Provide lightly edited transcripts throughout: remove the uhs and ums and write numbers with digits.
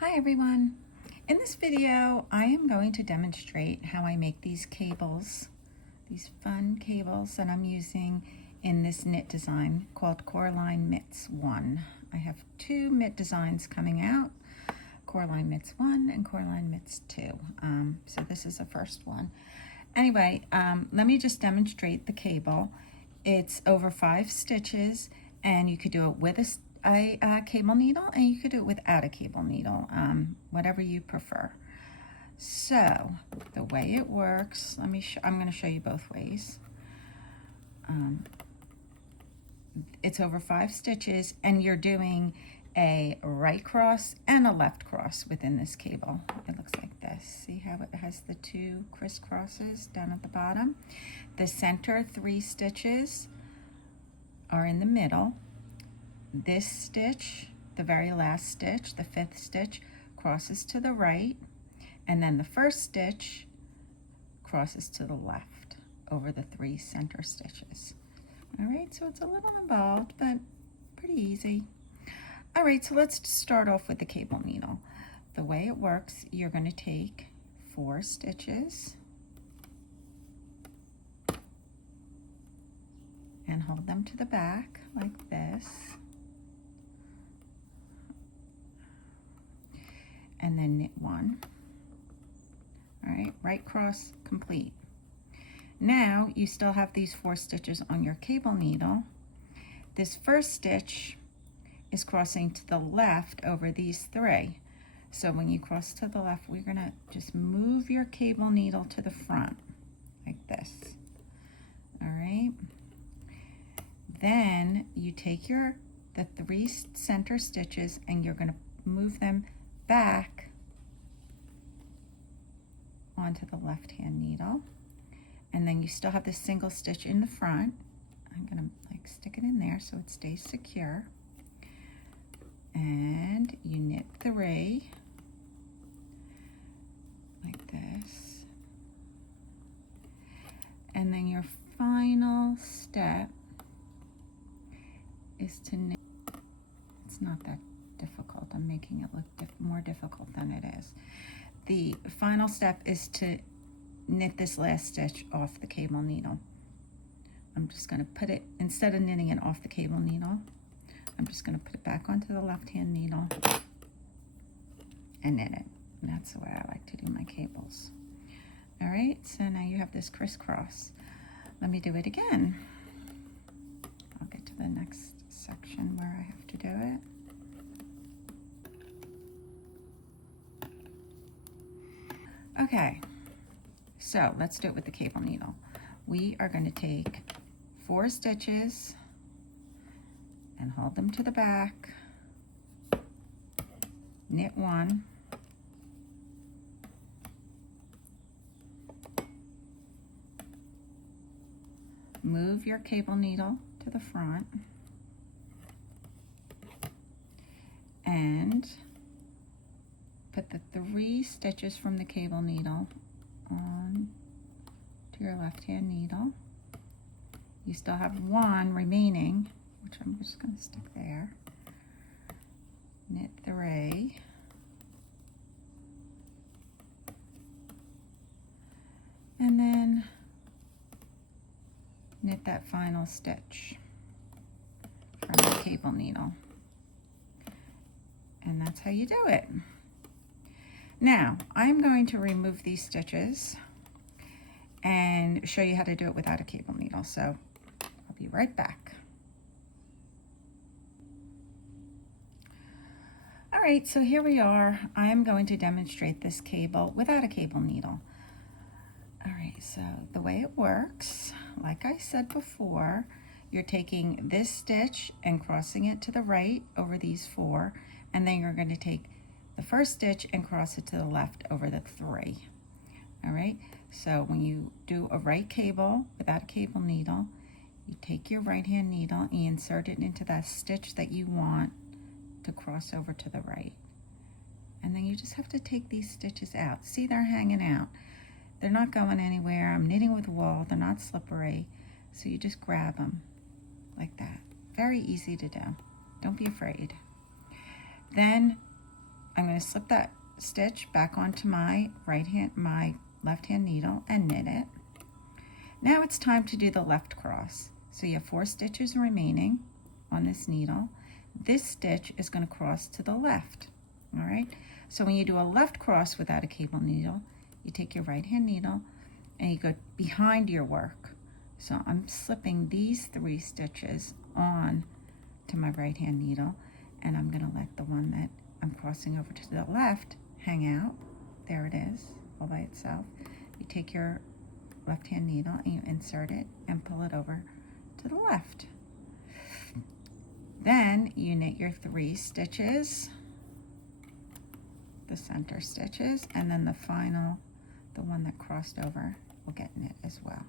Hi everyone. In this video, I am going to demonstrate how I make these cables, these fun cables that I'm using in this knit design called Coraline Mitts I. I have two mitt designs coming out, Coraline Mitts I and Coraline Mitts II. So this is the first one. Anyway, let me just demonstrate the cable. It's over 5 stitches, and you could do it with a cable needle, and you could do it without a cable needle, whatever you prefer. So the way it works, I'm going to show you both ways. It's over 5 stitches, and you're doing a right cross and a left cross within this cable. It looks like this. See how it has the 2 crisscrosses down at the bottom? The center 3 stitches are in the middle. This stitch, the very last stitch, the 5th stitch, crosses to the right, and then the first stitch crosses to the left over the 3 center stitches. All right, so it's a little involved, but pretty easy. All right, so let's start off with the cable needle. The way it works, you're going to take 4 stitches and hold them to the back like this, and then knit 1. All right, right cross complete. Now you still have these 4 stitches on your cable needle. This first stitch is crossing to the left over these 3. So when you cross to the left, we're gonna just move your cable needle to the front like this. All right. Then you take the 3 center stitches and you're gonna move them back onto the left hand needle, and then you still have this single stitch in the front. I'm gonna stick it in there so it stays secure, and you knit 3 like this, and then your final step is to knit. It's not that difficult. I'm making it look more difficult than it is. The final step is to knit this last stitch off the cable needle. I'm just going to put it, instead of knitting it off the cable needle, I'm just going to put it back onto the left hand needle and knit it. And that's the way I like to do my cables. All right, so now you have this crisscross. Let me do it again. I'll get to the next section where I have to do it. Okay, so let's do it with the cable needle. We are going to take 4 stitches and hold them to the back, knit 1, move your cable needle to the front, and put the 3 stitches from the cable needle on to your left hand needle. You still have 1 remaining, which I'm just going to stick there. Knit 3. And then knit that final stitch from the cable needle. And that's how you do it. Now, I'm going to remove these stitches and show you how to do it without a cable needle. So I'll be right back. All right, so here we are. I am going to demonstrate this cable without a cable needle. All right, so the way it works, like I said before, you're taking this stitch and crossing it to the right over these 4, and then you're going to take the first stitch and cross it to the left over the 3. All right, so when you do a right cable without a cable needle, you take your right hand needle and you insert it into that stitch that you want to cross over to the right. And then you just have to take these stitches out. See, they're hanging out. They're not going anywhere. I'm knitting with wool. They're not slippery. So you just grab them like that. Very easy to do. Don't be afraid. Then I'm going going to slip that stitch back onto my left hand needle and knit it. Now it's time to do the left cross. So you have 4 stitches remaining on this needle. This stitch is going to cross to the left. All right, so when you do a left cross without a cable needle, you take your right hand needle and you go behind your work. So I'm slipping these 3 stitches on to my right hand needle, and I'm going to let the one that I'm crossing over to the left hang out. There it is, all by itself. You take your left hand needle and you insert it and pull it over to the left. Then you knit your 3 stitches, the center stitches, and then the final, the one that crossed over, will get knit as well.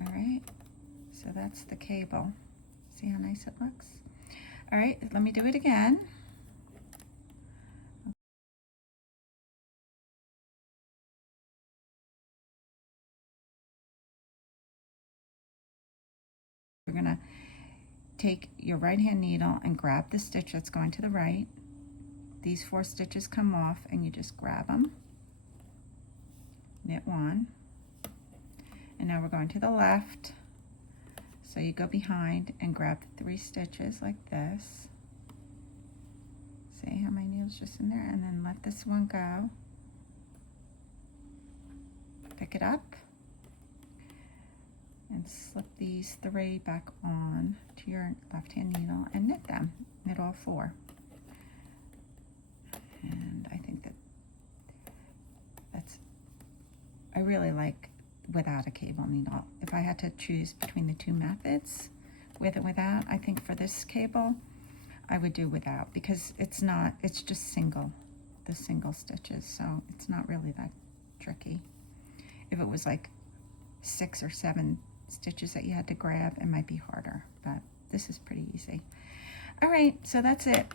All right, so that's the cable. See how nice it looks? All right, let me do it again. You're gonna take your right hand needle and grab the stitch that's going to the right. These 4 stitches come off and you just grab them. Knit 1. And now we're going to the left. So you go behind and grab the 3 stitches like this. See how my needle's just in there? And then let this one go. Pick it up and slip these 3 back on to your left hand needle and knit them. Knit all 4. And I think I really like without a cable needle. If I had to choose between the 2 methods, with and without, I think for this cable, I would do without, because it's just the single stitches, so it's not really that tricky. If it was like 6 or 7 stitches that you had to grab, it might be harder, but this is pretty easy. All right, so that's it.